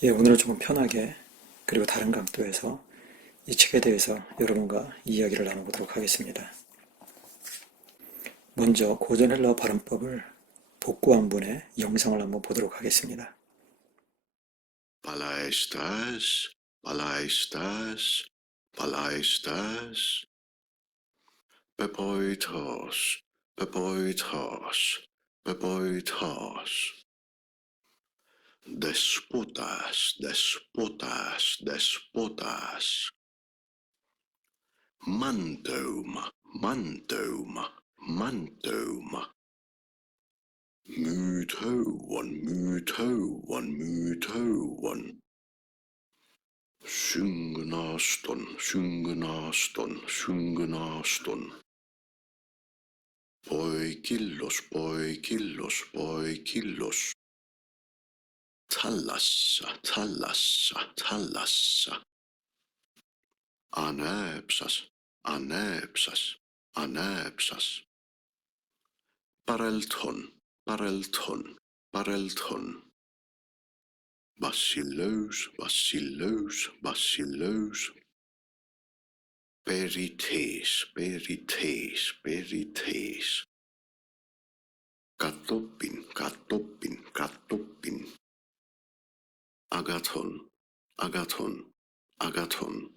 오늘은 조금 편하게 그리고 다른 각도에서 이 책에 대해서 여러분과 이야기를 나눠보도록 하겠습니다. 먼저 고전 헬라어 발음법을 복구한분의 영상을 한번 보도록 하겠습니다. Palaistas, palaistas, palaistas, pepoitos, pepoitos, pepoitos. Despotas, despotas, despotas. Mandoum, mandoum, mandoum. Mutoon, mutoon, mutoon. Syngnaston, syngnaston, syngnaston. Poikillos, poikillos, poikillos. Tallassa, tallassa, tallassa. Anäpsas, anäpsas, anäpsas. Parelton, parelton, parelton. Basileus, basileus, basileus. Perites, perites, perites. Katopin, katopin, katopin. Agathon, agathon, agathon.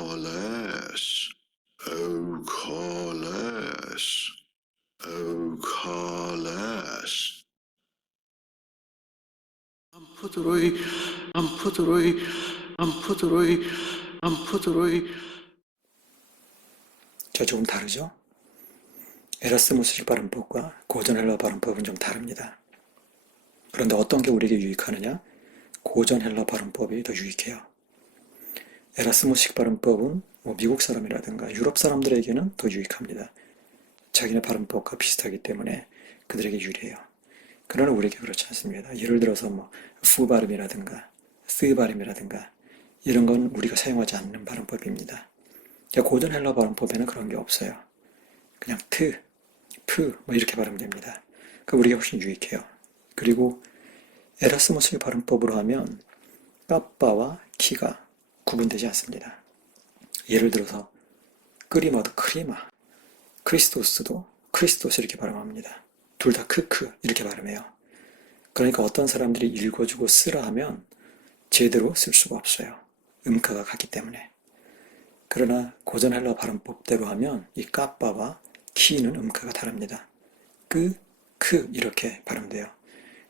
Okhales, okhales, okhales. Amputeroi, amputeroi, amputeroi, amputeroi. 자, 조금 다르죠? 에라스무스식 발음법과 고전 헬라어 발음법은 좀 다릅니다. 그런데 어떤 게 우리에게 유익하느냐? 고전 헬라어 발음법이 더 유익해요. 에라스무스식 발음법은 미국 사람이라든가 유럽 사람들에게는 더 유익합니다. 자기네 발음법과 비슷하기 때문에 그들에게 유리해요. 그러나 우리에게 그렇지 않습니다. 예를 들어서 푸 발음이라든가 쓰 발음이라든가 이런 건 우리가 사용하지 않는 발음법입니다. 고전 헬라어 발음법에는 그런 게 없어요. 그냥 트, 프 이렇게 발음됩니다. 그러니까 우리가 훨씬 유익해요. 그리고 에라스무스의 발음법으로 하면 까빠와 키가 구분되지 않습니다. 예를 들어서 끄리마도 크리마, 크리스토스도 크리스토스 이렇게 발음합니다. 둘 다 크크 이렇게 발음해요. 그러니까 어떤 사람들이 읽어주고 쓰라 하면 제대로 쓸 수가 없어요. 음가가 같기 때문에. 그러나 고전 헬라어 발음법대로 하면 이 까빠와 키는 음가가 다릅니다. 끄, 크 이렇게 발음돼요.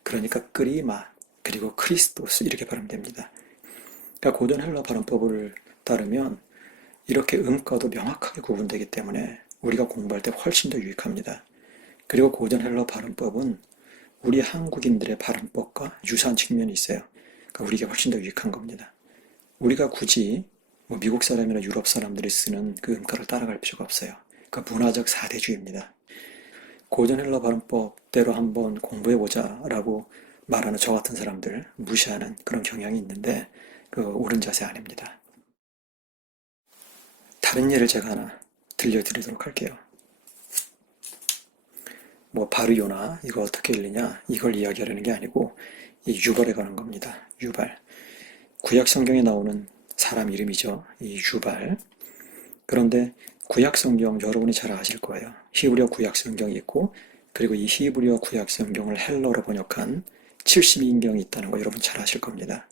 그러니까 끄리마 그리고 크리스토스 이렇게 발음됩니다. 그러니까 고전 헬라어 발음법을 따르면 이렇게 음가도 명확하게 구분되기 때문에 우리가 공부할 때 훨씬 더 유익합니다. 그리고 고전 헬라어 발음법은 우리 한국인들의 발음법과 유사한 측면이 있어요. 그러니까 우리가 훨씬 더 유익한 겁니다. 우리가 굳이 미국 사람이나 유럽 사람들이 쓰는 그 음가를 따라갈 필요가 없어요. 그러니까 문화적 사대주의입니다. 고전 헬라어 발음법대로 한번 공부해보자 라고 말하는 저 같은 사람들 무시하는 그런 경향이 있는데 그 옳은 자세 아닙니다. 다른 예를 제가 하나 들려드리도록 할게요. 바르요나 이거 어떻게 읽느냐 이걸 이야기하려는 게 아니고 이 유발에 관한 겁니다. 유발. 구약 성경에 나오는 사람 이름이죠. 이 유발. 그런데 구약 성경 여러분이 잘 아실 거예요. 히브리어 구약 성경이 있고 그리고 이 히브리어 구약 성경을 헬러로 번역한 70인경이 있다는 거 여러분 잘 아실 겁니다.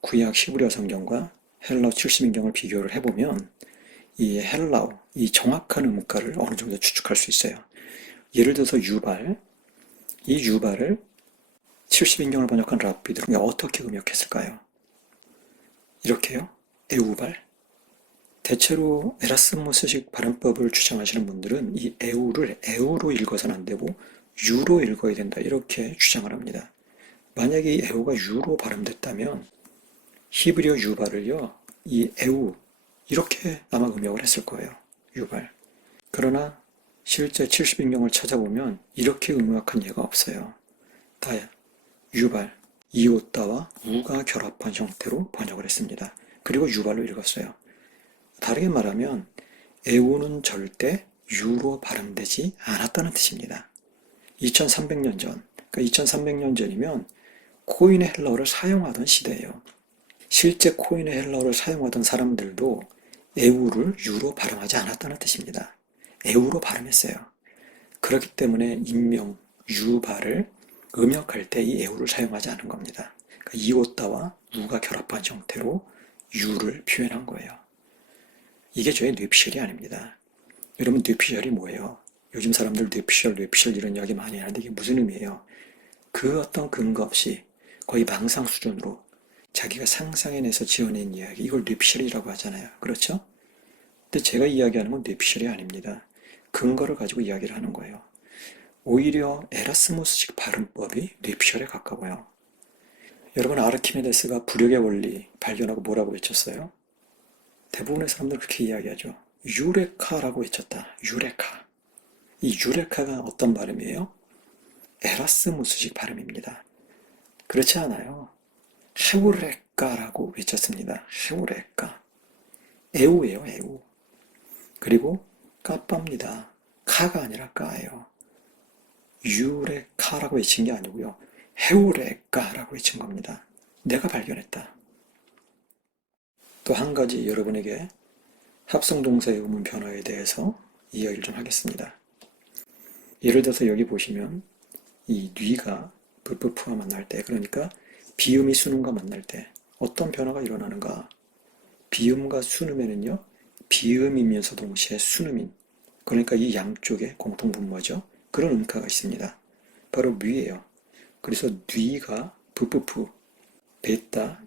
구약 히브리어 성경과 헬러 70인경을 비교를 해보면 이 헬라어, 이 정확한 음가를 어느 정도 추측할 수 있어요. 예를 들어서 유발, 이 유발을 70인경을 번역한 랍비들은 어떻게 음역했을까요? 이렇게요? 에우발. 대체로 에라스무스식 발음법을 주장하시는 분들은 이 에우를 에우로 읽어서는 안 되고 유로 읽어야 된다 이렇게 주장을 합니다. 만약에 이 에우가 유로 발음됐다면 히브리어 유발을요 이 에우 이렇게 아마 음역을 했을 거예요. 유발. 그러나 실제 70인경을 찾아보면 이렇게 음역한 예가 없어요. 다 유발, 이오따와 우가 결합한 형태로 번역을 했습니다. 그리고 유발로 읽었어요. 다르게 말하면 에우는 절대 유로 발음되지 않았다는 뜻입니다. 2300년 전, 그러니까 2300년 전이면 코인의 헬라어를 사용하던 시대예요. 실제 코인의 헬라어를 사용하던 사람들도 에우를 유로 발음하지 않았다는 뜻입니다. 에우로 발음했어요. 그렇기 때문에 인명, 유발을 음역할 때 이 에우를 사용하지 않은 겁니다. 그러니까 이오따와 우가 결합한 형태로 유를 표현한 거예요. 이게 저의 뇌피셜이 아닙니다. 여러분, 뇌피셜이 뭐예요? 요즘 사람들 뇌피셜 이런 이야기 많이 하는데 이게 무슨 의미예요? 그 어떤 근거 없이 거의 망상 수준으로 자기가 상상해내서 지어낸 이야기, 이걸 뇌피셜이라고 하잖아요. 그렇죠? 근데 제가 이야기하는 건 뇌피셜이 아닙니다. 근거를 가지고 이야기를 하는 거예요. 오히려 에라스무스식 발음법이 뇌피셜에 가까워요. 여러분, 아르키메데스가 부력의 원리 발견하고 뭐라고 외쳤어요? 대부분의 사람들 그렇게 이야기하죠. 유레카라고 외쳤다. 유레카. 이 유레카가 어떤 발음이에요? 에라스무스식 발음입니다. 그렇지 않아요. 헤우레카라고 외쳤습니다. 헤우레카. 에우예요, 에우. 그리고 까빠입니다. 카가 아니라 까예요. 유레카라고 외친 게 아니고요. 헤우레카라고 외친 겁니다. 내가 발견했다. 또 한 가지 여러분에게 합성동사의 의문 변화에 대해서 이야기를 좀 하겠습니다. 예를 들어서 여기 보시면 이 뉘가 불프와 만날 때, 그러니까 비음이 수능과 만날 때 어떤 변화가 일어나는가? 비음과 수능에는요, 비음이면서 동시에 수능인, 그러니까 이 양쪽에 공통분모죠. 그런 음가가 있습니다. 바로 뉘예요. 그래서 뉘가 부프프, 베타,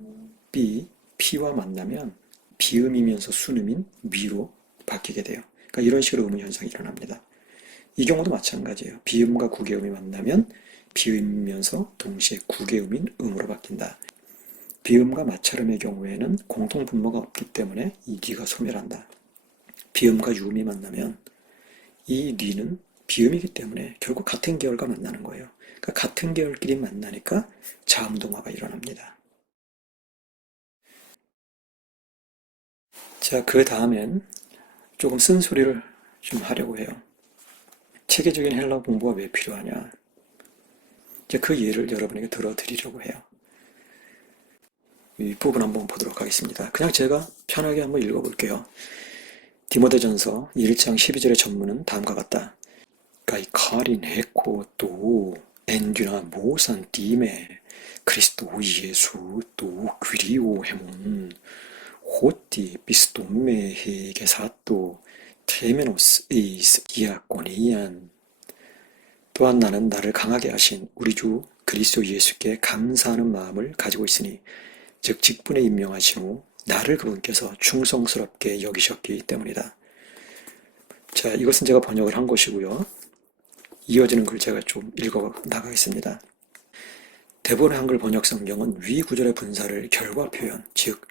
비, 피와 만나면 비음이면서 수음인 뉘로 바뀌게 돼요. 그러니까 이런 식으로 음운 현상이 일어납니다. 이 경우도 마찬가지예요. 비음과 구개음이 만나면 비음이면서 동시에 구개음인 음으로 바뀐다. 비음과 마찰음의 경우에는 공통분모가 없기 때문에 이 뉘가 소멸한다. 비음과 유음이 만나면 이 뉘는 비음이기 때문에 결국 같은 계열과 만나는 거예요. 그러니까 같은 계열끼리 만나니까 자음동화가 일어납니다. 자, 그 다음엔 조금 쓴소리를 좀 하려고 해요. 체계적인 헬라어 공부가 왜 필요하냐? 이제 그 예를 여러분에게 들어드리려고 해요. 이 부분 한번 보도록 하겠습니다. 그냥 제가 편하게 한번 읽어볼게요. 디모데전서 1장 12절의 전문은 다음과 같다. 가이카린 헤코 또 엔듀나 모산 디메 그리스도 예수 또 귀리오 헤몬 호티 비스도메 헤게사또 테메노스 에이스 디아코니안. 또한 나는 나를 강하게 하신 우리 주 그리스도 예수께 감사하는 마음을 가지고 있으니 즉 직분에 임명하신 후 나를 그분께서 충성스럽게 여기셨기 때문이다. 자, 이것은 제가 번역을 한 것이고요. 이어지는 글 제가 좀 읽어 나가겠습니다. 대본의 한글 번역 성경은 위 구절의 분사를 결과 표현, 즉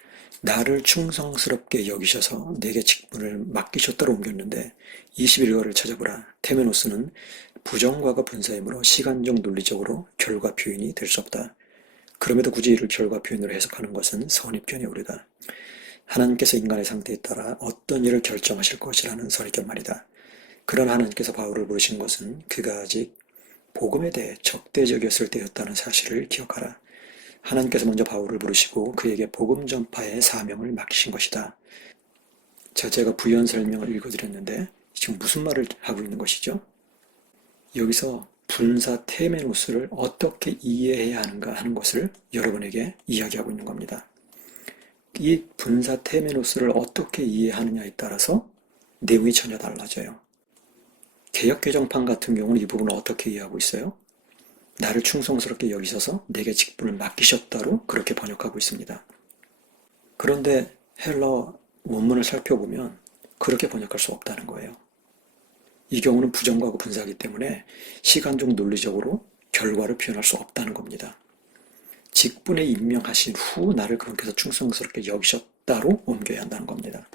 나를 충성스럽게 여기셔서 내게 직분을 맡기셨다로 옮겼는데 21절을 찾아보라. 테메노스는 부정과거 분사이므로 시간적 논리적으로 결과 표현이 될 수 없다. 그럼에도 굳이 이를 결과 표현으로 해석하는 것은 선입견이 오르다. 하나님께서 인간의 상태에 따라 어떤 일을 결정하실 것이라는 선입견 말이다. 그러나 하나님께서 바울을 부르신 것은 그가 아직 복음에 대해 적대적이었을 때였다는 사실을 기억하라. 하나님께서 먼저 바울을 부르시고 그에게 복음 전파의 사명을 맡기신 것이다. 자, 제가 부연 설명을 읽어드렸는데 지금 무슨 말을 하고 있는 것이죠? 여기서 분사 테메노스를 어떻게 이해해야 하는가 하는 것을 여러분에게 이야기하고 있는 겁니다. 이 분사 테메노스를 어떻게 이해하느냐에 따라서 내용이 전혀 달라져요. 개역개정판 같은 경우는 이 부분을 어떻게 이해하고 있어요? 나를 충성스럽게 여기셔서 내게 직분을 맡기셨다로 그렇게 번역하고 있습니다. 그런데 헬러 원문을 살펴보면 그렇게 번역할 수 없다는 거예요. 이 경우는 부정과거 분사이기 때문에 시간적 논리적으로 결과를 표현할 수 없다는 겁니다. 직분에 임명하신 후 나를 그분께서 충성스럽게 여기셨다로 옮겨야 한다는 겁니다.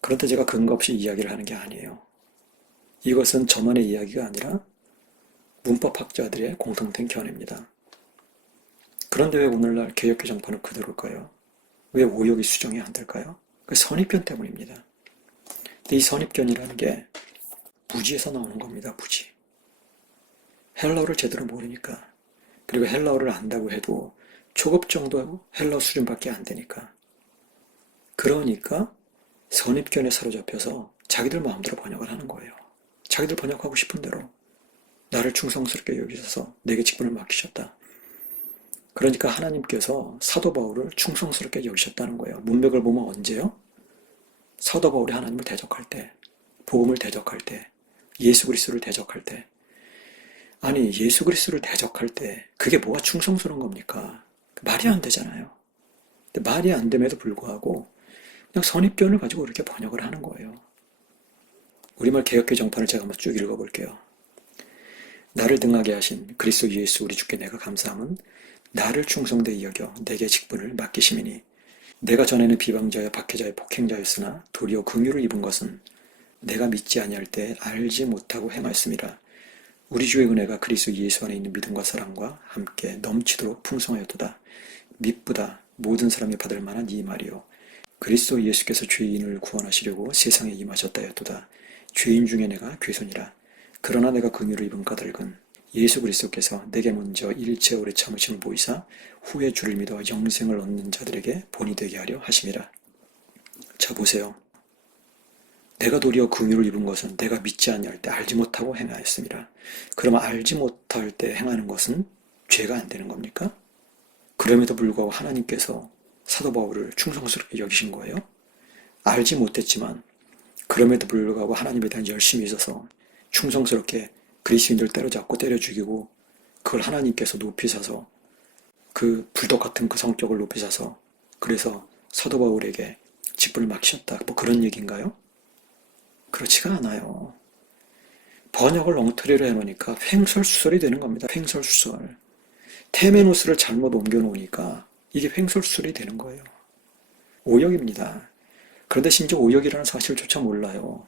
그런데 제가 근거 없이 이야기를 하는 게 아니에요. 이것은 저만의 이야기가 아니라 문법학자들의 공통된 견해입니다. 그런데 왜 오늘날 개역개정판은 그대로일까요? 왜 오역이 수정이 안 될까요? 그 선입견 때문입니다. 근데 이 선입견이라는 게 무지에서 나오는 겁니다. 무지. 헬라어를 제대로 모르니까. 그리고 헬라어를 안다고 해도 초급 정도 헬라어 수준밖에 안 되니까. 그러니까 선입견에 사로잡혀서 자기들 마음대로 번역을 하는 거예요. 자기들 번역하고 싶은 대로. 나를 충성스럽게 여기셔서 내게 직분을 맡기셨다. 그러니까 하나님께서 사도 바울을 충성스럽게 여기셨다는 거예요. 문맥을 보면 언제요? 사도 바울이 하나님을 대적할 때, 복음을 대적할 때, 예수 그리스도를 대적할 때. 아니, 예수 그리스도를 대적할 때 그게 뭐가 충성스러운 겁니까? 말이 안 되잖아요. 근데 말이 안 됨에도 불구하고 그냥 선입견을 가지고 이렇게 번역을 하는 거예요. 우리말 개역개정판을 제가 한번 쭉 읽어볼게요. 나를 등하게 하신 그리스도 예수 우리 주께 내가 감사함은 나를 충성되이 여겨 내게 직분을 맡기심이니 내가 전에는 비방자여 박해자여 폭행자였으나 도리어 긍휼을 입은 것은 내가 믿지 아니할 때 알지 못하고 행하였음이라. 우리 주의 은혜가 그리스도 예수 안에 있는 믿음과 사랑과 함께 넘치도록 풍성하였도다. 미쁘다 모든 사람이 받을 만한 이 말이요 그리스도 예수께서 죄인을 구원하시려고 세상에 임하셨다였도다. 죄인 중에 내가 괴손이라. 그러나 내가 긍휼을 입은 까닭은 예수 그리스도께서 내게 먼저 일체 오래 참으심을 보이사 후에 주를 믿어 영생을 얻는 자들에게 본이 되게 하려 하심이라. 자 보세요. 내가 도리어 긍휼을 입은 것은 내가 믿지 아니할 때 알지 못하고 행하였습니다. 그러면 알지 못할 때 행하는 것은 죄가 안 되는 겁니까? 그럼에도 불구하고 하나님께서 사도 바울을 충성스럽게 여기신 거예요. 알지 못했지만 그럼에도 불구하고 하나님에 대한 열심이 있어서 충성스럽게 그리스도인들 때려잡고 때려 죽이고 그걸 하나님께서 높이 사서 그 불독 같은 그 성격을 높이 사서 그래서 사도 바울에게 직분을 맡기셨다. 뭐 그런 얘기인가요? 그렇지가 않아요. 번역을 엉터리로 해놓으니까 횡설수설이 되는 겁니다. 횡설수설. 테메노스를 잘못 옮겨놓으니까 이게 횡설수설이 되는 거예요. 오역입니다. 그런데 심지어 오역이라는 사실조차 몰라요.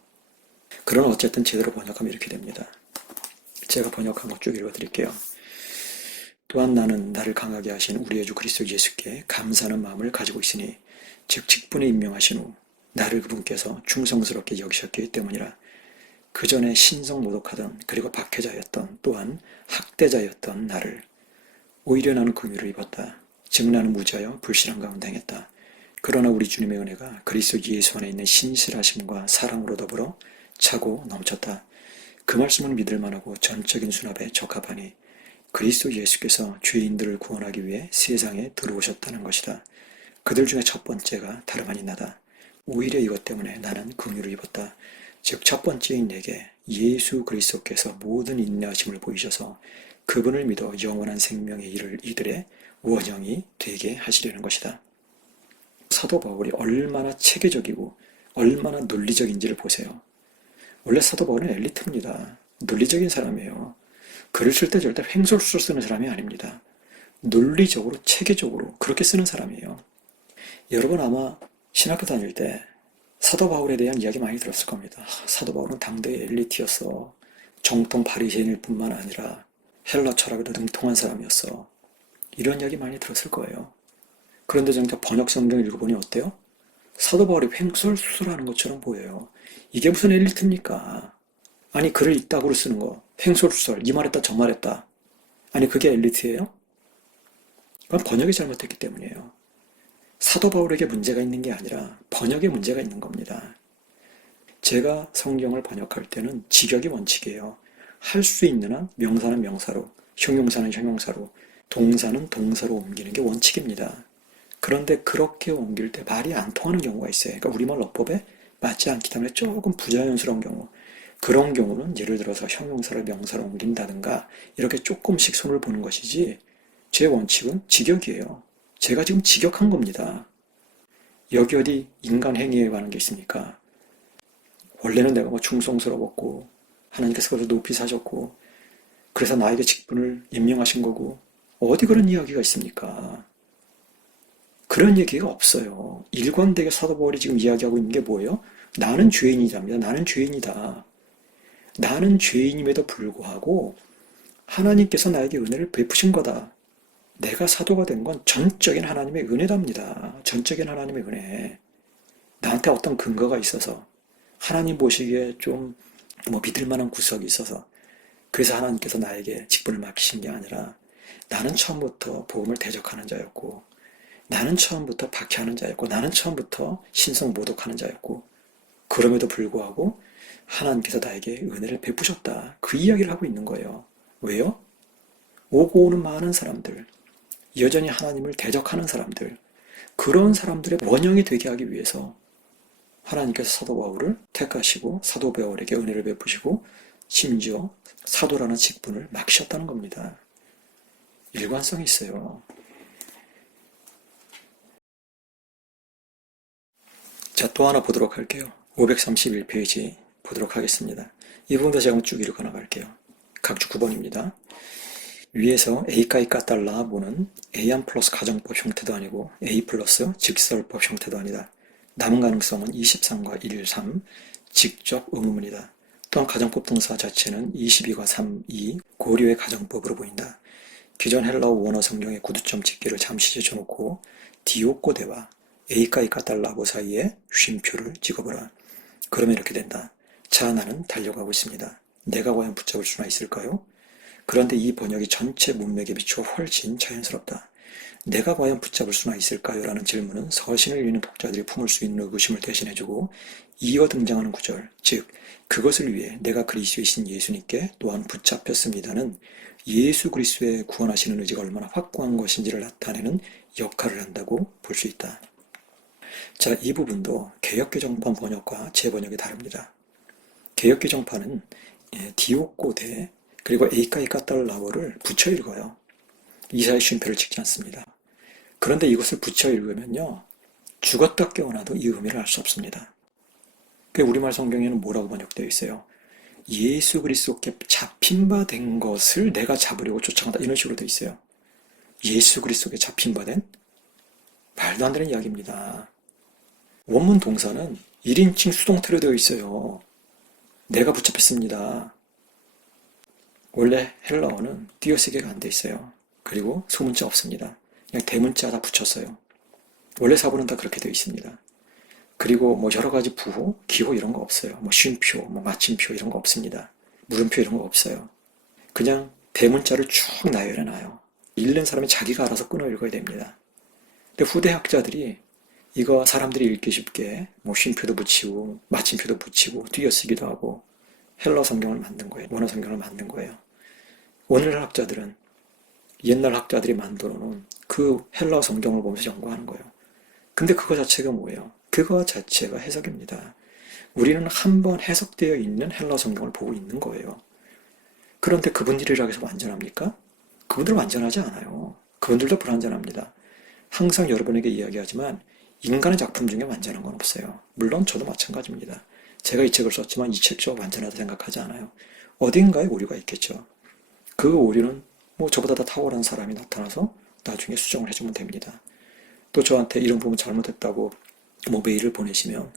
그러나 어쨌든 제대로 번역하면 이렇게 됩니다. 제가 번역한 거 쭉 읽어드릴게요. 또한 나는 나를 강하게 하신 우리의 주 그리스도 예수께 감사하는 마음을 가지고 있으니 즉 직분에 임명하신 후 나를 그분께서 충성스럽게 여기셨기 때문이라. 그 전에 신성 모독하던 그리고 박해자였던 또한 학대자였던 나를 오히려 나는 긍휼을 입었다. 즉 나는 무지하여 불신한 가운데 행했다. 그러나 우리 주님의 은혜가 그리스도 예수 안에 있는 신실하심과 사랑으로 더불어 차고 넘쳤다. 그 말씀은 믿을 만하고 전적인 순합에 적합하니 그리스도 예수께서 죄인들을 구원하기 위해 세상에 들어오셨다는 것이다. 그들 중에 첫 번째가 다름 아닌 나다. 오히려 이것 때문에 나는 긍휼을 입었다. 즉 첫 번째인 내게 예수 그리스도께서 모든 인내하심을 보이셔서 그분을 믿어 영원한 생명에 이를 이들의 원형이 되게 하시려는 것이다. 사도 바울이 얼마나 체계적이고 얼마나 논리적인지를 보세요. 원래 사도 바울은 엘리트입니다. 논리적인 사람이에요. 글을 쓸 때 절대 횡설수설 쓰는 사람이 아닙니다. 논리적으로 체계적으로 그렇게 쓰는 사람이에요. 여러분 아마 신학교 다닐 때 사도 바울에 대한 이야기 많이 들었을 겁니다. 사도 바울은 당대의 엘리트였어. 정통 바리새인일 뿐만 아니라 헬라 철학에도 능통한 사람이었어. 이런 이야기 많이 들었을 거예요. 그런데 정작 번역 성경을 읽어보니 어때요? 사도 바울이 횡설수설하는 것처럼 보여요. 이게 무슨 엘리트입니까? 아니 글을 이따구로 쓰는 거 횡설수설 이 말했다 저 말했다. 아니 그게 엘리트예요? 그건 번역이 잘못됐기 때문이에요. 사도 바울에게 문제가 있는 게 아니라 번역에 문제가 있는 겁니다. 제가 성경을 번역할 때는 직역이 원칙이에요. 할 수 있는 한 명사는 명사로, 형용사는 형용사로, 동사는 동사로 옮기는 게 원칙입니다. 그런데 그렇게 옮길 때 말이 안 통하는 경우가 있어요. 그러니까 우리말 어법에 맞지 않기 때문에 조금 부자연스러운 경우. 그런 경우는 예를 들어서 형용사를 명사로 옮긴다든가 이렇게 조금씩 손을 보는 것이지 제 원칙은 직역이에요. 제가 지금 직역한 겁니다. 여기 어디 인간 행위에 관한 게 있습니까? 원래는 내가 뭐 충성스러웠고 하나님께서 그걸 높이 사셨고 그래서 나에게 직분을 임명하신 거고 어디 그런 이야기가 있습니까? 그런 얘기가 없어요. 일관되게 사도 바울이 지금 이야기하고 있는 게 뭐예요? 나는 죄인이랍니다. 나는 죄인이다. 나는 죄인임에도 불구하고 하나님께서 나에게 은혜를 베푸신 거다. 내가 사도가 된 건 전적인 하나님의 은혜답니다. 전적인 하나님의 은혜. 나한테 어떤 근거가 있어서 하나님 보시기에 좀 믿을 만한 구석이 있어서 그래서 하나님께서 나에게 직분을 맡기신 게 아니라 나는 처음부터 복음을 대적하는 자였고, 나는 처음부터 박해하는 자였고, 나는 처음부터 신성 모독하는 자였고, 그럼에도 불구하고 하나님께서 나에게 은혜를 베푸셨다. 그 이야기를 하고 있는 거예요. 왜요? 오고 오는 많은 사람들, 여전히 하나님을 대적하는 사람들, 그런 사람들의 원형이 되게 하기 위해서 하나님께서 사도 바울을 택하시고 사도 바울에게 은혜를 베푸시고 심지어 사도라는 직분을 맡기셨다는 겁니다. 일관성이 있어요. 자, 또 하나 보도록 할게요. 531페이지 보도록 하겠습니다. 이 부분도 제가 쭉 읽어 나갈게요. 각주 9번입니다. 위에서 A까지 까달라 보는 A1 플러스 가정법 형태도 아니고 A 플러스 직설법 형태도 아니다. 남은 가능성은 23과 1, 3 직접 의문문이다. 또한 가정법 동사 자체는 22과 3, 2 고려의 가정법으로 보인다. 기존 헬라어 원어 성경의 구두점 찍기를 잠시 제쳐놓고 디오꼬데와 A까지 까달라보 사이에 쉼표를 찍어보라. 그러면 이렇게 된다. 자, 나는 달려가고 있습니다. 내가 과연 붙잡을 수나 있을까요? 그런데 이 번역이 전체 문맥에 비추어 훨씬 자연스럽다. 내가 과연 붙잡을 수나 있을까요? 라는 질문은 서신을 읽는 독자들이 품을 수 있는 의구심을 대신해주고 이어 등장하는 구절, 즉 그것을 위해 내가 그리스도이신 예수님께 또한 붙잡혔습니다는 예수 그리스도의 구원하시는 의지가 얼마나 확고한 것인지를 나타내는 역할을 한다고 볼 수 있다. 자, 이 부분도 개역개정판 번역과 제 번역이 다릅니다. 개역개정판은 디오꼬데 그리고 에이카이 까달라워를 붙여 읽어요. 이사의 쉼표를 찍지 않습니다. 그런데 이것을 붙여 읽으면요, 죽었다 깨어나도 이 의미를 알 수 없습니다. 그 우리말 성경에는 뭐라고 번역되어 있어요? 예수 그리스도께 잡힌 바 된 것을 내가 잡으려고 쫓아간다, 이런 식으로 되어 있어요. 예수 그리스도께 잡힌 바 된? 말도 안 되는 이야기입니다. 원문 동사는 1인칭 수동태로 되어 있어요. 내가 붙잡혔습니다. 원래 헬라어는 띄어쓰기가 안 돼 있어요. 그리고 소문자 없습니다. 그냥 대문자 다 붙였어요. 원래 사본은 다 그렇게 되어 있습니다. 그리고 뭐 여러 가지 부호, 기호 이런 거 없어요. 뭐 쉼표, 뭐 마침표 이런 거 없습니다. 물음표 이런 거 없어요. 그냥 대문자를 쭉 나열해 놔요. 읽는 사람이 자기가 알아서 끊어 읽어야 됩니다. 근데 후대 학자들이 이거 사람들이 읽기 쉽게 뭐 쉼표도 붙이고 마침표도 붙이고 띄어쓰기도 하고 헬러 성경을 만든 거예요. 원어 성경을 만든 거예요. 오늘날 학자들은 옛날 학자들이 만들어 놓은 그 헬러 성경을 보면서 연구하는 거예요. 근데 그거 자체가 뭐예요? 그거 자체가 해석입니다. 우리는 한번 해석되어 있는 헬러 성경을 보고 있는 거예요. 그런데 그분들이라고 해서 완전합니까? 그분들 완전하지 않아요. 그분들도 불완전합니다. 항상 여러분에게 이야기하지만 인간의 작품 중에 완전한 건 없어요. 물론 저도 마찬가지입니다. 제가 이 책을 썼지만 이 책도 완전하다 생각하지 않아요. 어딘가에 오류가 있겠죠. 그 오류는 뭐 저보다 더 탁월한 사람이 나타나서 나중에 수정을 해주면 됩니다. 또 저한테 이런 부분 잘못했다고 뭐 메일을 보내시면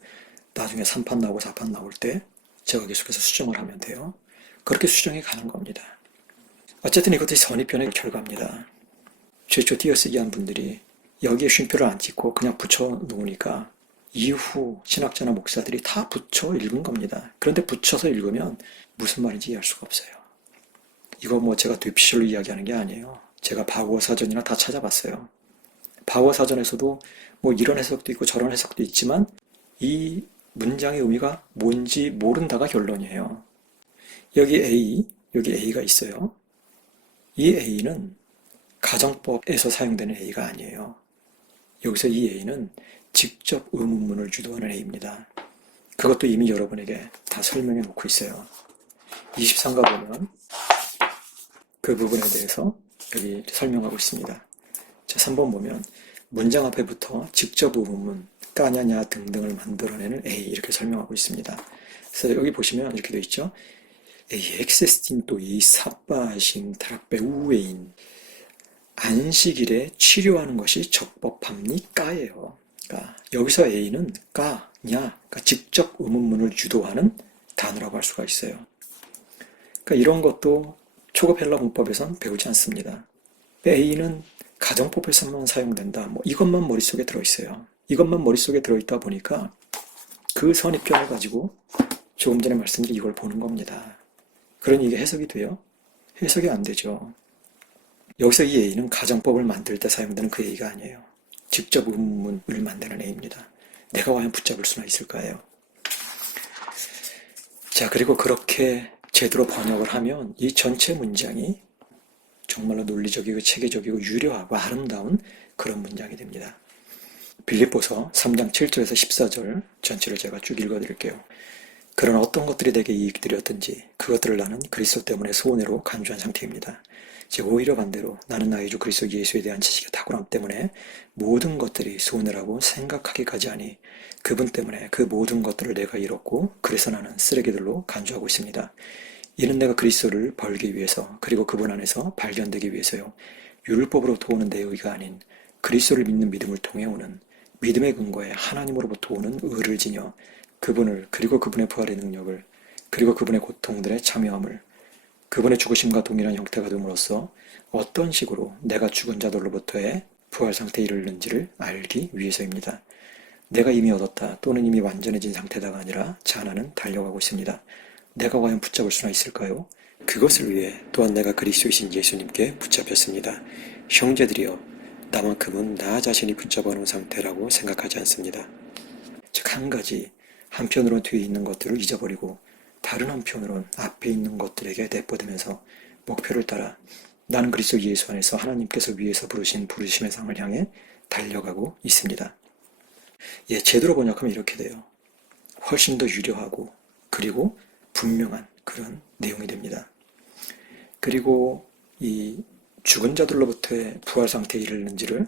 나중에 3판 나오고 4판 나올 때 제가 계속해서 수정을 하면 돼요. 그렇게 수정이 가는 겁니다. 어쨌든 이것도 선입견의 결과입니다. 최초 띄어쓰기 한 분들이 여기에 쉼표를 안 찍고 그냥 붙여 놓으니까 이후 신학자나 목사들이 다 붙여 읽은 겁니다. 그런데 붙여서 읽으면 무슨 말인지 이해할 수가 없어요. 이거 뭐 제가 되피셜로 이야기하는 게 아니에요. 제가 바구어 사전이나 다 찾아봤어요. 바구어 사전에서도 뭐 이런 해석도 있고 저런 해석도 있지만 이 문장의 의미가 뭔지 모른다가 결론이에요. 여기 A, 여기 A가 있어요. 이 A는 가정법에서 사용되는 A가 아니에요. 여기서 이 A는 직접 의문문을 주도하는 A입니다. 그것도 이미 여러분에게 다 설명해 놓고 있어요. 23가 보면 그 부분에 대해서 여기 설명하고 있습니다. 자, 3번 보면 문장 앞에부터 직접 의문문, 까냐냐 등등을 만들어내는 A 이렇게 설명하고 있습니다. 그래서 여기 보시면 이렇게 되어 있죠. A 엑세스틴 이 사빠신 타락베우에인 안식일에 치료하는 것이 적법합니까예요. 그러니까 여기서 A는 까냐, 그러니까 직접 의문문을 유도하는 단어라고 할 수가 있어요. 그러니까 이런 것도 초급 헬라 문법에선 배우지 않습니다. A는 가정법에서만 사용된다. 뭐 이것만 머릿속에 들어있어요. 이것만 머릿속에 들어있다 보니까 그 선입견을 가지고 조금 전에 말씀드린 이걸 보는 겁니다. 그러니 이게 해석이 돼요? 해석이 안 되죠. 여기서 이 A는 가정법을 만들 때 사용되는 그 A가 아니에요. 직접 의문을 만드는 A입니다. 내가 과연 붙잡을 수나 있을까요? 자, 그리고 그렇게 제대로 번역을 하면 이 전체 문장이 정말로 논리적이고 체계적이고 유려하고 아름다운 그런 문장이 됩니다. 빌립보서 3장 7절에서 14절 전체를 제가 쭉 읽어드릴게요. 그러나 어떤 것들이 내게 이익들이었든지 그것들을 나는 그리스도 때문에 소원으로 간주한 상태입니다. 즉 오히려 반대로 나는 나의 주 그리스도 예수에 대한 지식의 탁월함 때문에 모든 것들이 소원이라고 생각하기까지 하니 그분 때문에 그 모든 것들을 내가 잃었고 그래서 나는 쓰레기들로 간주하고 있습니다. 이는 내가 그리스도를 벌기 위해서 그리고 그분 안에서 발견되기 위해서요. 율법으로부터 오는 내 의가 아닌 그리스도를 믿는 믿음을 통해 오는 믿음의 근거에 하나님으로부터 오는 의를 지녀 그분을 그리고 그분의 부활의 능력을 그리고 그분의 고통들의 참여함을 그분의 죽으심과 동일한 형태가 됨으로써 어떤 식으로 내가 죽은 자들로부터의 부활 상태에 이르는지를 알기 위해서입니다. 내가 이미 얻었다 또는 이미 완전해진 상태다가 아니라 자나는 달려가고 있습니다. 내가 과연 붙잡을 수나 있을까요? 그것을 위해 또한 내가 그리스도이신 예수님께 붙잡혔습니다. 형제들이여 나만큼은 나 자신이 붙잡아 놓은 상태라고 생각하지 않습니다. 즉 한 가지 한편으로는 뒤에 있는 것들을 잊어버리고 다른 한편으로는 앞에 있는 것들에게 내뻗으면서 목표를 따라 나는 그리스도 예수 안에서 하나님께서 위에서 부르신 부르심의 상을 향해 달려가고 있습니다. 예, 제대로 번역하면 이렇게 돼요. 훨씬 더 유려하고 그리고 분명한 그런 내용이 됩니다. 그리고 이 죽은 자들로부터의 부활 상태에 이르는지를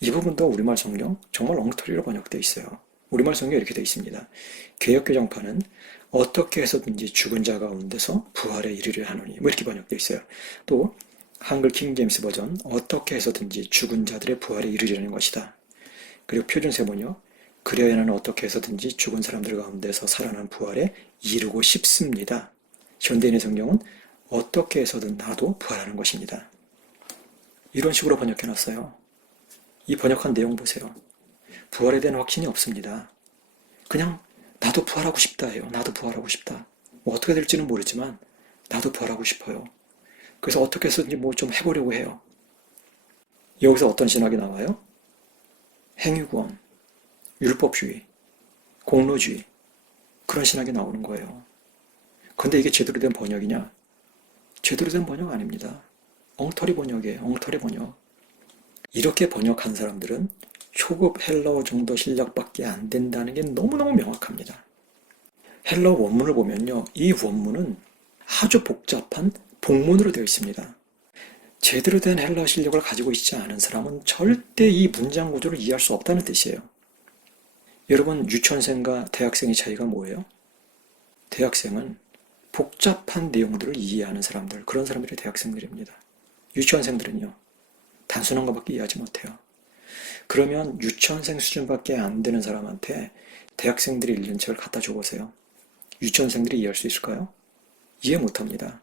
이 부분도 우리말 성경 정말 엉터리로 번역되어 있어요. 우리말 성경에 이렇게 되어 있습니다. 개역개정판은 어떻게 해서든지 죽은 자 가운데서 부활에 이르려 하노니 뭐 이렇게 번역되어 있어요. 또 한글 킹제임스 버전 어떻게 해서든지 죽은 자들의 부활에 이르려는 것이다. 그리고 표준세 번역 그래야 나는 어떻게 해서든지 죽은 사람들 가운데서 살아난 부활에 이르고 싶습니다. 현대인의 성경은 어떻게 해서든 나도 부활하는 것입니다. 이런 식으로 번역해놨어요. 이 번역한 내용 보세요. 부활에 대한 확신이 없습니다. 그냥 나도 부활하고 싶다예요. 나도 부활하고 싶다. 뭐 어떻게 될지는 모르지만 나도 부활하고 싶어요. 그래서 어떻게 해서든지 뭐 좀 해보려고 해요. 여기서 어떤 신학이 나와요? 행위구원, 율법주의, 공로주의 그런 신학이 나오는 거예요. 근데 이게 제대로 된 번역이냐? 제대로 된 번역 아닙니다. 엉터리 번역이에요. 엉터리 번역. 이렇게 번역한 사람들은 초급 헬라어 정도 실력밖에 안 된다는 게 너무너무 명확합니다. 헬라어 원문을 보면요. 이 원문은 아주 복잡한 복문으로 되어 있습니다. 제대로 된 헬라어 실력을 가지고 있지 않은 사람은 절대 이 문장 구조를 이해할 수 없다는 뜻이에요. 여러분, 유치원생과 대학생의 차이가 뭐예요? 대학생은 복잡한 내용들을 이해하는 사람들, 그런 사람들이 대학생들입니다. 유치원생들은요, 단순한 것밖에 이해하지 못해요. 그러면 유치원생 수준밖에 안 되는 사람한테 대학생들이 읽는 책을 갖다 줘보세요. 유치원생들이 이해할 수 있을까요? 이해 못합니다.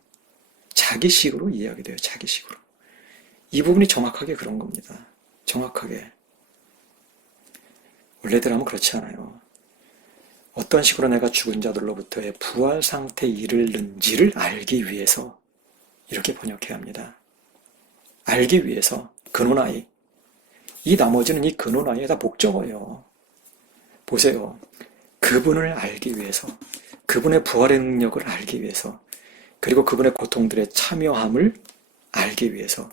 자기식으로 이해하게 돼요. 자기식으로. 이 부분이 정확하게 그런 겁니다. 정확하게. 원래대로라면 그렇지 않아요. 어떤 식으로 내가 죽은 자들로부터의 부활 상태에 이르는지를 알기 위해서 이렇게 번역해야 합니다. 알기 위해서 근원아이. 이 나머지는 이 근원아이에 다 목적어예요. 보세요. 그분을 알기 위해서, 그분의 부활의 능력을 알기 위해서, 그리고 그분의 고통들의 참여함을 알기 위해서,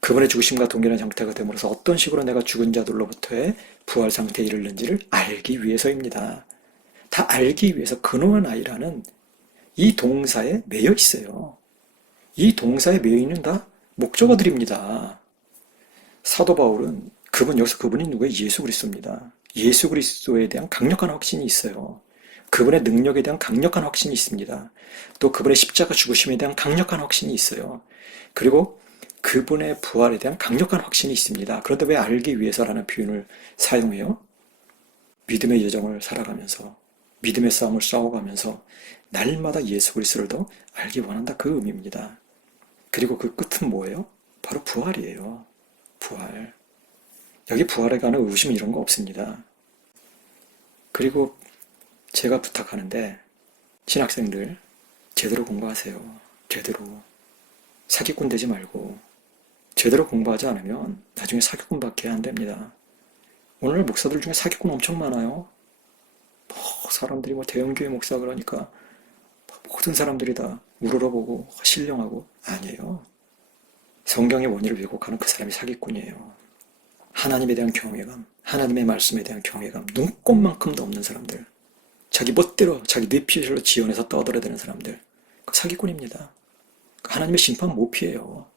그분의 죽으심과 동일한 형태가 됨으로써 어떤 식으로 내가 죽은 자들로부터의 부활 상태에 이르는지를 알기 위해서입니다. 다 알기 위해서 근원아이라는 이 동사에 매여 있어요. 이 동사에 매여 있는 다 목적어들입니다. 사도 바울은 여기서 그분이 누구예요? 예수 그리스도입니다. 예수 그리스도에 대한 강력한 확신이 있어요. 그분의 능력에 대한 강력한 확신이 있습니다. 또 그분의 십자가 죽으심에 대한 강력한 확신이 있어요. 그리고 그분의 부활에 대한 강력한 확신이 있습니다. 그런데 왜 알기 위해서라는 표현을 사용해요? 믿음의 여정을 살아가면서, 믿음의 싸움을 싸워가면서 날마다 예수 그리스도를 더 알기 원한다, 그 의미입니다. 그리고 그 끝은 뭐예요? 바로 부활이에요. 부활. 여기 부활에 관한 의심 이런 거 없습니다. 그리고 제가 부탁하는데 신학생들 제대로 공부하세요. 제대로. 사기꾼 되지 말고 제대로 공부하지 않으면 나중에 사기꾼밖에 안 됩니다. 오늘날 목사들 중에 사기꾼 엄청 많아요. 사람들이 대형교회 목사 그러니까 모든 사람들이 다 우러러보고 신령하고 아니에요. 성경의 원리를 왜곡하는 그 사람이 사기꾼이에요. 하나님에 대한 경외감, 하나님의 말씀에 대한 경외감, 눈꼽만큼도 없는 사람들, 자기 멋대로 자기 뇌피셜로 지어내서 떠들어대는 사람들, 그 사기꾼입니다. 하나님의 심판 못 피해요.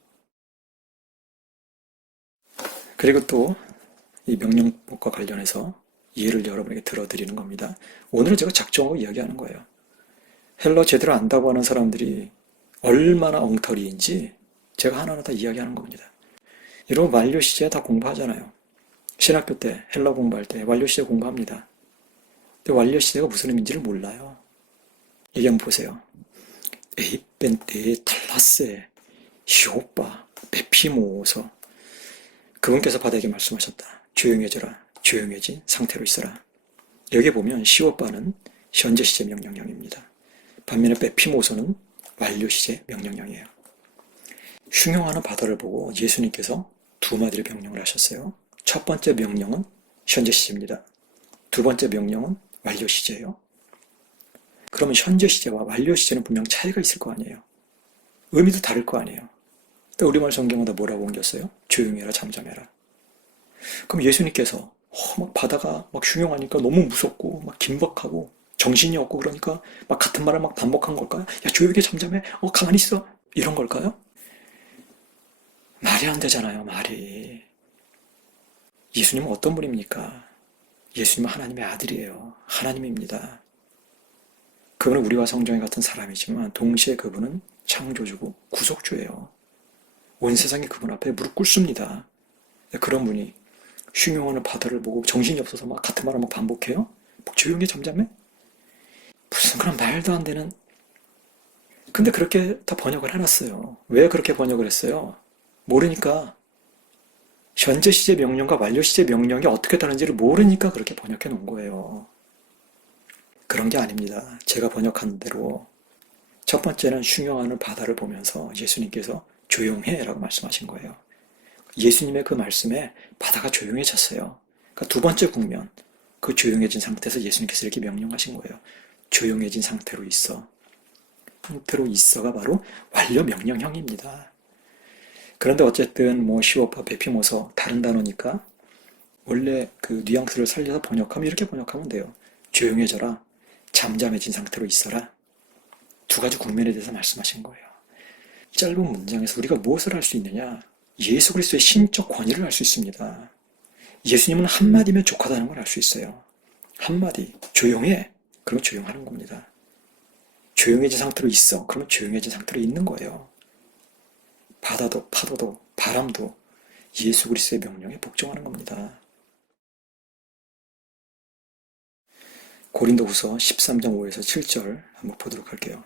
그리고 또 이 명령법과 관련해서 예를 여러분에게 들어드리는 겁니다. 오늘은 제가 작정하고 이야기하는 거예요. 헬러 제대로 안다고 하는 사람들이 얼마나 엉터리인지 제가 하나하나 다 이야기하는 겁니다. 여러분 완료 시제 다 공부하잖아요. 신학교 때 헬러 공부할 때 완료 시제 공부합니다. 근데 완료 시제가 무슨 의미인지를 몰라요. 여기 한번 보세요. 에이벤테 탈라세 시오빠 베피모서 그분께서 바다에게 말씀하셨다. 조용해져라. 조용해진 상태로 있어라. 여기 보면 시오빠는 현재 시제 명령형입니다. 반면에 베피모서는 완료 시제 명령형이에요. 흉용하는 바다를 보고 예수님께서 두 마디를 명령을 하셨어요. 첫 번째 명령은 현재 시제입니다. 두 번째 명령은 완료 시제예요. 그러면 현재 시제와 완료 시제는 분명 차이가 있을 거 아니에요. 의미도 다를 거 아니에요. 또 우리말 성경은 다 뭐라고 옮겼어요? 조용해라, 잠잠해라. 그럼 예수님께서 막 바다가 막 흉용하니까 너무 무섭고 막 긴박하고 정신이 없고 그러니까 막 같은 말을 막 반복한 걸까요? 야 조용히 잠잠해. 가만히 있어. 이런 걸까요? 말이 안 되잖아요. 말이. 예수님은 어떤 분입니까? 예수님은 하나님의 아들이에요. 하나님입니다. 그분은 우리와 성정이 같은 사람이지만 동시에 그분은 창조주고 구속주예요. 온 세상이 그분 앞에 무릎 꿇습니다. 그런 분이 흉용하는 바다를 보고 정신이 없어서 막 같은 말을 막 반복해요? 막 조용히 잠잠해? 무슨 그런 말도 안 되는. 근데 그렇게 다 번역을 해놨어요. 왜 그렇게 번역을 했어요? 모르니까. 현재 시제 명령과 완료 시제 명령이 어떻게 다른지를 모르니까 그렇게 번역해 놓은 거예요. 그런 게 아닙니다. 제가 번역한 대로 첫 번째는 흉용하는 바다를 보면서 예수님께서 조용해 라고 말씀하신 거예요. 예수님의 그 말씀에 바다가 조용해졌어요. 그러니까 두 번째 국면, 그 조용해진 상태에서 예수님께서 이렇게 명령하신 거예요. 조용해진 상태로 있어. 상태로 있어가 바로 완료 명령형입니다. 그런데 어쨌든 시오파 베피모서 다른 단어니까 원래 그 뉘앙스를 살려서 번역하면 이렇게 번역하면 돼요. 조용해져라. 잠잠해진 상태로 있어라. 두 가지 국면에 대해서 말씀하신 거예요. 짧은 문장에서 우리가 무엇을 할 수 있느냐? 예수 그리스도의 신적 권위를 알 수 있습니다. 예수님은 한마디면 족하다는 걸 알 수 있어요. 한마디, 조용해. 그러면 조용하는 겁니다. 조용해진 상태로 있어. 그러면 조용해진 상태로 있는 거예요. 바다도 파도도 바람도 예수 그리스도의 명령에 복종하는 겁니다. 고린도후서 13장 5에서 7절 한번 보도록 할게요.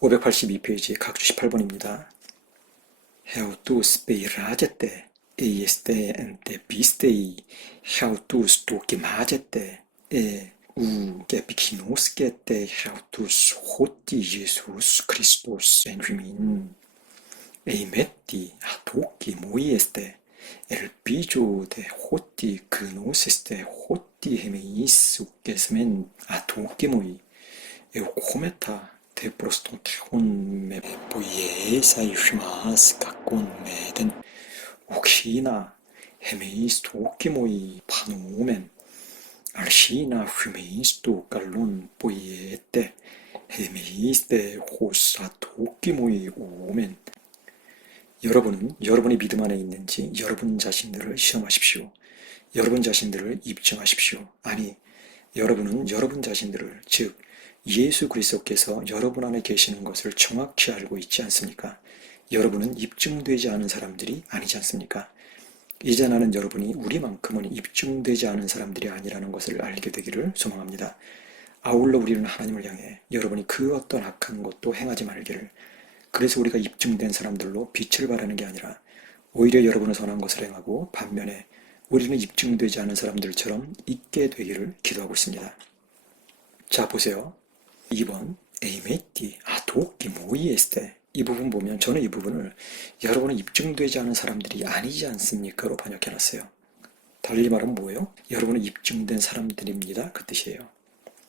582페이지 각주 18번입니다. Heautus peiragete, este ente pistei, heautus toque magete, que pikinosquete, heautus hoti Jesus Christus en rimin, metti a toque moieste, el pillo de hoti gnoseste hoti hemeis uquesmen a toque moi, cometa de prostontron me poiesa y rimas cacon meden 혹시나 헤메이스토 오키모이 파노멘 알시나 휴메이스토 깔론 보이에때 헤메이스테 호사토 오키모이 오멘. 여러분은 여러분의 믿음 안에 있는지 여러분 자신들을 시험하십시오. 여러분 자신들을 입증하십시오. 아니, 여러분은 여러분 자신들을, 즉 예수 그리스도께서 여러분 안에 계시는 것을 정확히 알고 있지 않습니까? 여러분은 입증되지 않은 사람들이 아니지 않습니까? 이제 나는 여러분이 우리만큼은 입증되지 않은 사람들이 아니라는 것을 알게 되기를 소망합니다. 아울러 우리는 하나님을 향해 여러분이 그 어떤 악한 것도 행하지 말기를, 그래서 우리가 입증된 사람들로 빛을 발하는 게 아니라 오히려 여러분은 선한 것을 행하고 반면에 우리는 입증되지 않은 사람들처럼 있게 되기를 기도하고 있습니다. 자, 보세요. 2번 에이메티 도끼 모이에스테. 이 부분 보면 저는 이 부분을 여러분은 입증되지 않은 사람들이 아니지 않습니까? 로 번역해놨어요. 달리 말하면 뭐예요? 여러분은 입증된 사람들입니다. 그 뜻이에요.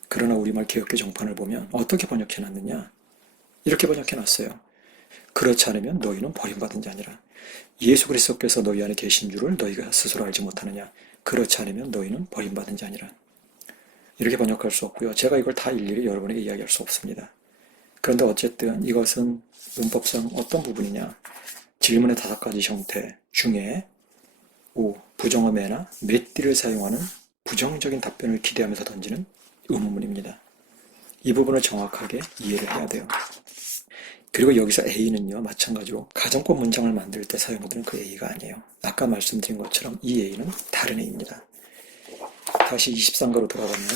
그러나 우리말 개역개 정판을 보면 어떻게 번역해놨느냐? 이렇게 번역해놨어요. 그렇지 않으면 너희는 버림받은 자니라. 예수 그리스도께서 너희 안에 계신 줄을 너희가 스스로 알지 못하느냐? 그렇지 않으면 너희는 버림받은 자니라. 이렇게 번역할 수 없고요. 제가 이걸 다 일일이 여러분에게 이야기할 수 없습니다. 그런데 어쨌든 이것은 문법상 어떤 부분이냐? 질문의 5가지 형태 중에 부정어매나 메띠를 사용하는 부정적인 답변을 기대하면서 던지는 의문문입니다. 이 부분을 정확하게 이해를 해야 돼요. 그리고 여기서 A는요, 마찬가지로 가정법 문장을 만들 때 사용되는 그 A가 아니에요. 아까 말씀드린 것처럼 이 A는 다른 A입니다. 다시 23가로 돌아가면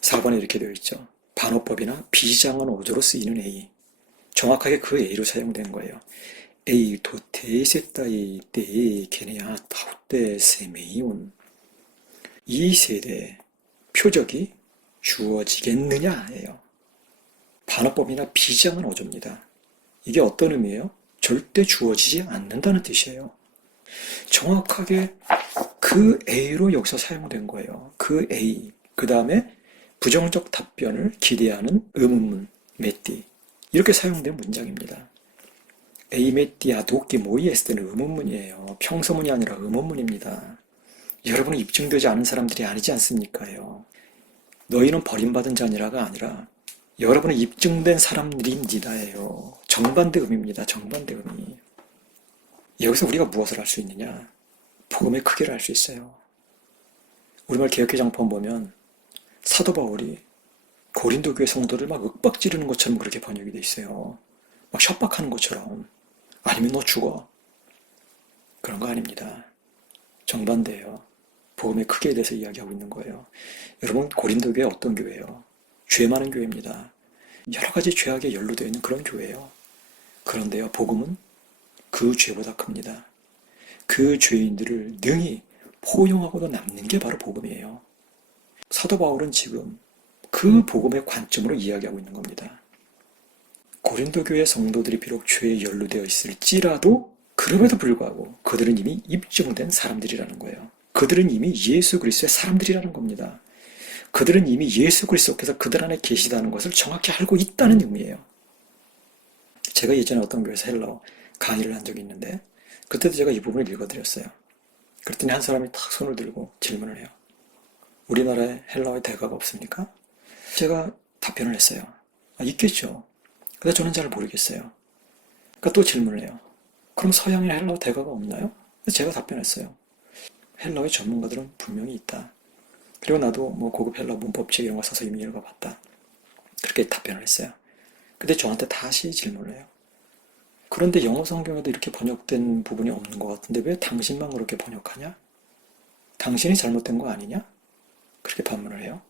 4번에 이렇게 되어 있죠. 반어법이나 비장한 어조로 쓰이는 A. 정확하게 그 A로 사용된 거예요. A 도테세따이 때 게네야 타우때 세메이온. 이 세대에 표적이 주어지겠느냐예요. 반어법이나 비장한 어조입니다. 이게 어떤 의미예요? 절대 주어지지 않는다는 뜻이에요. 정확하게 그 A로 여기서 사용된 거예요. 그 A. 그 다음에 부정적 답변을 기대하는 의문문, 메띠. 이렇게 사용된 문장입니다. A 메띠아 도끼 모이에스 때는 의문문이에요. 평서문이 아니라 의문문입니다. 여러분은 입증되지 않은 사람들이 아니지 않습니까요? 너희는 버림받은 자니라가 아니라 여러분은 입증된 사람들입니다예요. 정반대 의미입니다. 정반대 의미. 여기서 우리가 무엇을 할 수 있느냐? 복음의 크기를 알 수 있어요. 우리말 개역개 장판 보면 사도 바울이 고린도 교회 성도를 막 윽박 지르는 것처럼 그렇게 번역이 돼 있어요. 막 협박하는 것처럼. 아니면 너 죽어. 그런 거 아닙니다. 정반대예요. 복음의 크기에 대해서 이야기하고 있는 거예요. 여러분, 고린도 교회 어떤 교회예요? 죄 많은 교회입니다. 여러 가지 죄악에 연루되어 있는 그런 교회예요. 그런데요, 복음은 그 죄보다 큽니다. 그 죄인들을 능히 포용하고도 남는 게 바로 복음이에요. 사도 바울은 지금 그 복음의 관점으로 이야기하고 있는 겁니다. 고린도 교회 성도들이 비록 죄에 연루되어 있을지라도 그럼에도 불구하고 그들은 이미 입증된 사람들이라는 거예요. 그들은 이미 예수 그리스도의 사람들이라는 겁니다. 그들은 이미 예수 그리스도께서 그들 안에 계시다는 것을 정확히 알고 있다는 의미예요. 제가 예전에 어떤 교회에서 헬라어 강의를 한 적이 있는데 그때도 제가 이 부분을 읽어드렸어요. 그랬더니 한 사람이 탁 손을 들고 질문을 해요. 우리나라에 헬라어의 대가가 없습니까? 제가 답변을 했어요. 있겠죠. 근데 저는 잘 모르겠어요. 그러니까 또 질문을 해요. 그럼 서양에 헬라어 대가가 없나요? 제가 답변했어요. 헬라어의 전문가들은 분명히 있다. 그리고 나도 뭐 고급 헬라어 문법책 이런 거 사서 이미 읽어봤다. 그렇게 답변을 했어요. 근데 저한테 다시 질문을 해요. 그런데 영어 성경에도 이렇게 번역된 부분이 없는 것 같은데 왜 당신만 그렇게 번역하냐? 당신이 잘못된 거 아니냐? 그렇게 반문을 해요.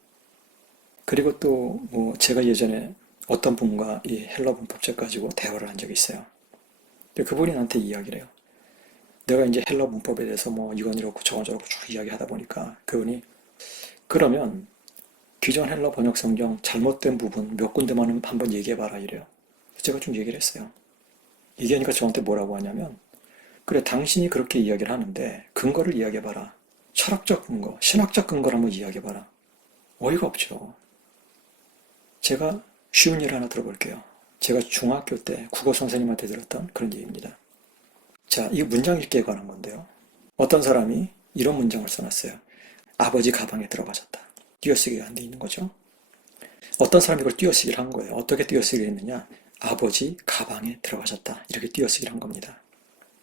그리고 또 뭐 제가 예전에 어떤 분과 이 헬라 문법책 가지고 대화를 한 적이 있어요. 근데 그분이 나한테 이야기를 해요. 내가 이제 헬라 문법에 대해서 뭐 이건 이렇고 저건 저렇고 쭉 이야기하다 보니까 그분이 그러면 기존 헬라 번역 성경 잘못된 부분 몇 군데만 한번 얘기해봐라 이래요. 제가 좀 얘기를 했어요. 얘기하니까 저한테 뭐라고 하냐면 그래 당신이 그렇게 이야기를 하는데 근거를 이야기해봐라. 철학적 근거, 신학적 근거를 한번 이야기해봐라. 어이가 없죠. 제가 쉬운 일 하나 들어볼게요. 제가 중학교 때 국어 선생님한테 들었던 그런 얘기입니다. 자, 이 문장 읽기에 관한 건데요. 어떤 사람이 이런 문장을 써놨어요. 아버지 가방에 들어가셨다. 띄어쓰기가 안 돼 있는 거죠. 어떤 사람이 이걸 띄어쓰기를 한 거예요. 어떻게 띄어쓰기를 했느냐. 아버지 가방에 들어가셨다. 이렇게 띄어쓰기를 한 겁니다.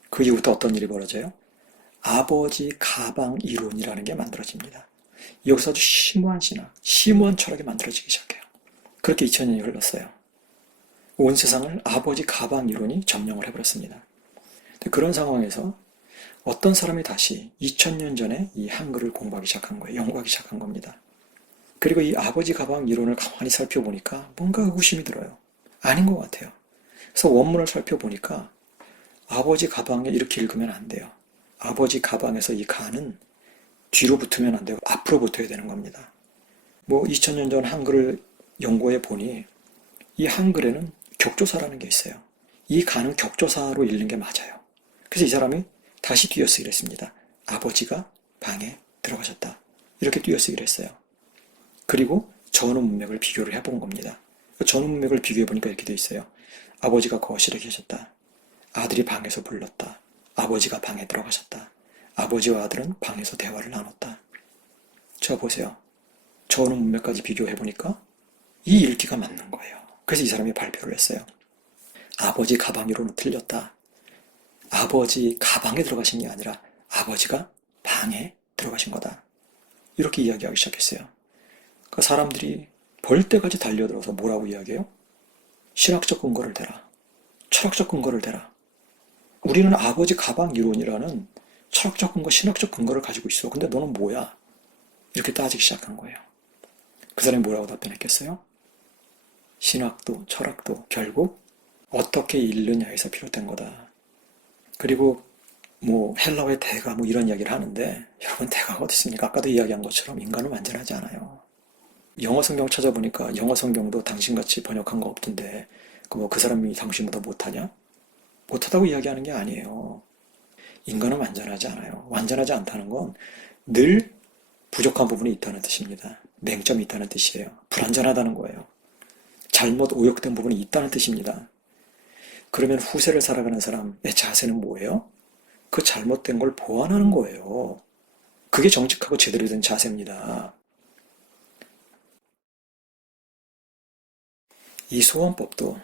그 이후부터 어떤 일이 벌어져요? 아버지 가방 이론이라는 게 만들어집니다. 여기서 아주 심오한 신학, 심오한 철학이 만들어지기 시작해요. 그렇게 2000년이 흘렀어요. 온 세상을 아버지 가방 이론이 점령을 해버렸습니다. 그런 상황에서 어떤 사람이 다시 2000년 전에 이 한글을 공부하기 시작한 거예요. 연구하기 시작한 겁니다. 그리고 이 아버지 가방 이론을 가만히 살펴보니까 뭔가 의구심이 들어요. 아닌 것 같아요. 그래서 원문을 살펴보니까 아버지 가방에 이렇게 읽으면 안 돼요. 아버지 가방에서 이 가는 뒤로 붙으면 안 되고 앞으로 붙어야 되는 겁니다. 뭐 2000년 전 한글을 연구해 보니 이 한글에는 격조사라는 게 있어요. 이 가는 격조사로 읽는 게 맞아요. 그래서 이 사람이 다시 띄어쓰기를 했습니다. 아버지가 방에 들어가셨다. 이렇게 띄어쓰기를 했어요. 그리고 전후 문맥을 비교를 해본 겁니다. 전후 문맥을 비교해보니까 이렇게 돼 있어요. 아버지가 거실에 계셨다. 아들이 방에서 불렀다. 아버지가 방에 들어가셨다. 아버지와 아들은 방에서 대화를 나눴다. 자, 보세요. 전후 문맥까지 비교해보니까 이 읽기가 맞는 거예요. 그래서 이 사람이 발표를 했어요. 아버지 가방 위로는 틀렸다. 아버지 가방에 들어가신 게 아니라 아버지가 방에 들어가신 거다. 이렇게 이야기하기 시작했어요. 그 사람들이 벌떼같이 달려들어서 뭐라고 이야기해요? 신학적 근거를 대라. 철학적 근거를 대라. 우리는 아버지 가방 이론이라는 철학적 근거, 신학적 근거를 가지고 있어. 근데 너는 뭐야? 이렇게 따지기 시작한 거예요. 그 사람이 뭐라고 답변했겠어요? 신학도 철학도 결국 어떻게 읽느냐에서 비롯된 거다. 그리고 뭐 헬라어의 대가 뭐 이런 이야기를 하는데 여러분 대가가 어디 있습니까? 아까도 이야기한 것처럼 인간은 완전하지 않아요. 영어 성경 찾아보니까 영어 성경도 당신같이 번역한 거 없던데 그 사람이 당신보다 못하냐? 못하다고 이야기하는 게 아니에요. 인간은 완전하지 않아요. 완전하지 않다는 건 늘 부족한 부분이 있다는 뜻입니다. 맹점이 있다는 뜻이에요. 불완전하다는 거예요. 잘못 오역된 부분이 있다는 뜻입니다. 그러면 후세를 살아가는 사람의 자세는 뭐예요? 그 잘못된 걸 보완하는 거예요. 그게 정직하고 제대로 된 자세입니다. 이 소원법도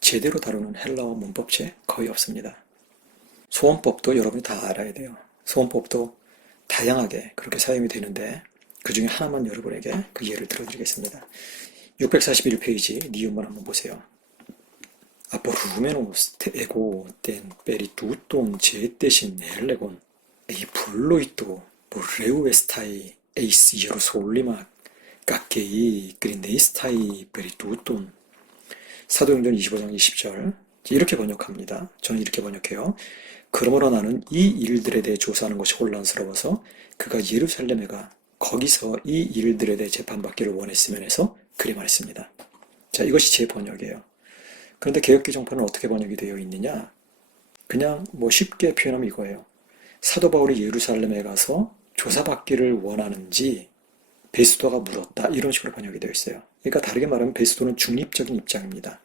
제대로 다루는 헬라어 문법체 거의 없습니다. 소원법도 여러분이 다 알아야 돼요. 소원법도 다양하게 그렇게 사용이 되는데 그 중에 하나만 여러분에게 그 예를 들어드리겠습니다. 641페이지 니은만 한번 보세요. Απορρούμενος εγώ τεν περί τούτων και τεσιν έλεγον η πουλοίτο πορείου εστάι εις Ιερουσαλήμα 깎게이 그린데이스타이 περί τούτων 사도행전 25장 20절 이렇게 번역합니다. 저는 이렇게 번역해요. 그러므로 나는 이 일들에 대해 조사하는 것이 혼란스러워서 그가 예루살렘에 가 거기서 이 일들에 대해 재판받기를 원했으면 해서 그리 말했습니다. 자, 이것이 제 번역이에요. 그런데 개역개정판은 어떻게 번역이 되어 있느냐? 그냥 뭐 쉽게 표현하면 이거예요. 사도 바울이 예루살렘에 가서 조사받기를 원하는지 베스도가 물었다. 이런 식으로 번역이 되어 있어요. 그러니까 다르게 말하면 베스도는 중립적인 입장입니다.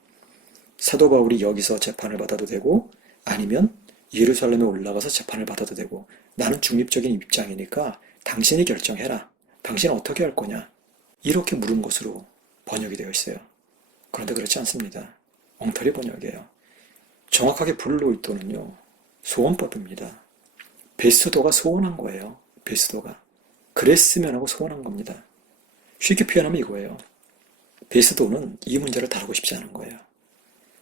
사도 바울이 여기서 재판을 받아도 되고 아니면 예루살렘에 올라가서 재판을 받아도 되고 나는 중립적인 입장이니까 당신이 결정해라. 당신은 어떻게 할 거냐? 이렇게 물은 것으로 번역이 되어 있어요. 그런데 그렇지 않습니다. 엉터리 번역이에요. 정확하게 불로이토는요. 소원법입니다. 베스도가 소원한 거예요. 베스도가. 그랬으면 하고 소원한 겁니다. 쉽게 표현하면 이거예요. 베스도는 이 문제를 다루고 싶지 않은 거예요.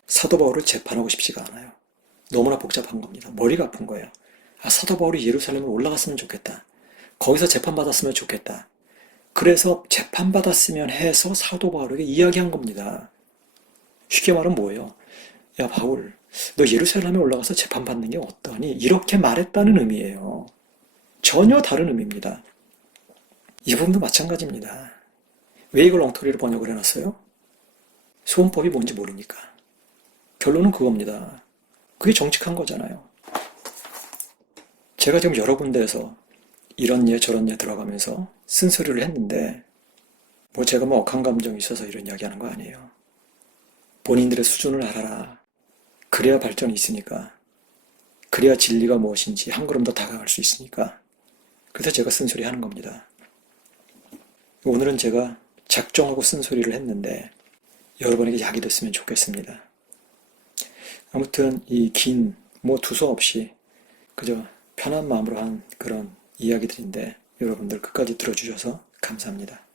사도 바울을 재판하고 싶지가 않아요. 너무나 복잡한 겁니다. 머리가 아픈 거예요. 아, 사도 바울이 예루살렘에 올라갔으면 좋겠다. 거기서 재판받았으면 좋겠다. 그래서 재판받았으면 해서 사도 바울에게 이야기한 겁니다. 쉽게 말하면 뭐예요? 야, 바울, 너 예루살렘에 올라가서 재판받는 게 어떠니? 이렇게 말했다는 의미예요. 전혀 다른 의미입니다. 이 부분도 마찬가지입니다. 왜 이걸 엉터리로 번역을 해놨어요? 소원법이 뭔지 모르니까. 결론은 그겁니다. 그게 정직한 거잖아요. 제가 지금 여러 군데에서 이런 예 저런 예 들어가면서 쓴소리를 했는데 뭐 제가 뭐 억한 감정이 있어서 이런 이야기 하는 거 아니에요. 본인들의 수준을 알아라. 그래야 발전이 있으니까. 그래야 진리가 무엇인지 한 걸음 더 다가갈 수 있으니까. 그래서 제가 쓴소리 하는 겁니다. 오늘은 제가 작정하고 쓴소리를 했는데 여러분에게 약이 됐으면 좋겠습니다. 아무튼 이 긴 뭐 두서 없이 그저 편한 마음으로 한 그런 이야기들인데 여러분들 끝까지 들어주셔서 감사합니다.